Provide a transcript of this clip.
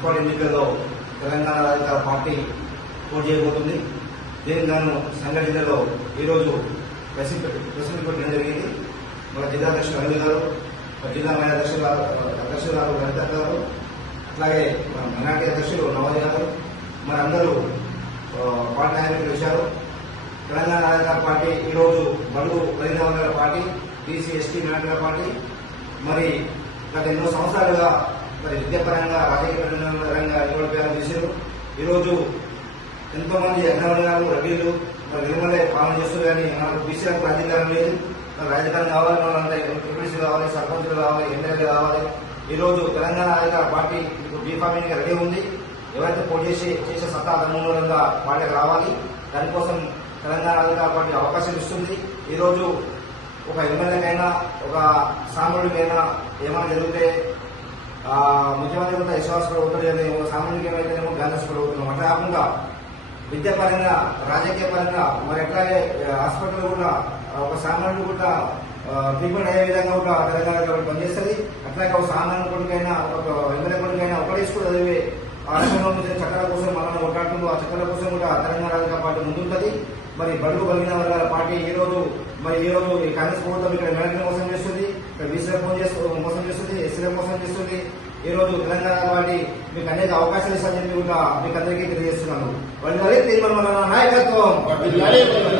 Municipal ఎన్నికల్లో తెలంగాణ అధికార party పోటీ చేయబోతుంది. దీనికి గాను సంగారెడ్డి జిల్లాలో ఈరోజు ప్రెస్ మీట్ పెట్టడం జరిగింది. మన జిల్లా అధ్యక్షులు రవి గారు, జిల్లా మహిళా అధ్యక్షులు గారు లలిత గారు, అట్లాగే మన మైనార్టీ అధ్యక్షులు నవోదయ గారు, మరి అందరూ పార్టీ నాయకులు వచ్చారు. తెలంగాణ అధికార పార్టీ ఈరోజు బడుగు బలహీన వర్గాల పార్టీ, బీసీ ఎస్టీ మైనార్టీల పార్టీ. మరి గత ఎన్నో సంవత్సరాలుగా మరి విద్యాపరంగా రాజకీయపరంగా నిలబడిపోయారు చేశారు. ఈరోజు ఎంతో మంది అగ్రవర్గాలు రెడ్డిలు మరి నిర్మలే పాలన చేస్తారు, కానీ మనకు బీసీలకు రాజకీయం లేదు. రాజకీయం కావాలి, వాళ్ళంతా ఎంపీసీ కావాలి, సర్పంచులు కావాలి, ఎమ్మెల్యేలు కావాలి. ఈరోజు తెలంగాణ అధికార పార్టీ ఇప్పుడు బీఫార్మింగ్ రెడీ ఉంది. ఎవరైతే పోటీ చేసే సత్తా తమూలంగా పార్టీకి రావాలి. దానికోసం తెలంగాణ అధికార పార్టీ అవకాశం ఇస్తుంది. ఈరోజు ఒక ఎమ్మెల్యేకైనా ఒక సామాన్యుడికైనా ఏమైనా జరిగితే ముఖ్యమంత్రి కూడా విశ్వాస ప్రభుత్వం, ఒక సామాన్యుడికి ఏమైతేనేమో గాంధీ ప్రభుత్వం. అట్లా కాకుండా విద్యాపరంగా రాజకీయ పరంగా మరి ఎట్లాగే హాస్పిటల్ కూడా ఒక సామాన్యుడు కూడా ట్రీట్మెంట్ అయ్యే విధంగా కూడా తెలంగాణ గవర్నమెంట్ పనిచేస్తుంది. అట్లాగే ఒక సామాన్య కొడుకైనా ఒక ఎమ్మెల్యే కొడుకైనా ఒకటే స్కూల్ చదివే రాష్ట్రంలో చట్టాల కోసం మనం కొట్లాడుకుంటూ ఆ చట్టాల కోసం కూడా తెలంగాణ అధికార పార్టీ ముందుంటుంది. మరి బడుగు బలహీన వర్గాల పార్టీ ఈ రోజు ఈ కాంగ్రెస్ ప్రభుత్వం ఇక్కడ మైనార్టీని మోసం చేస్తుంది, ఇక్కడ బీసీలకు మోసం చేస్తుంది, ఎస్సీలకు మోసం చేస్తుంది. ఈ రోజు తెలంగాణ పార్టీ మీకు అనేక అవకాశాలు ఇస్తారని చెప్పి కూడా మీకు అందరికీ తెలియజేస్తున్నాను. వాళ్ళు తీర్మానం నాయకత్వం, నాయకత్వం.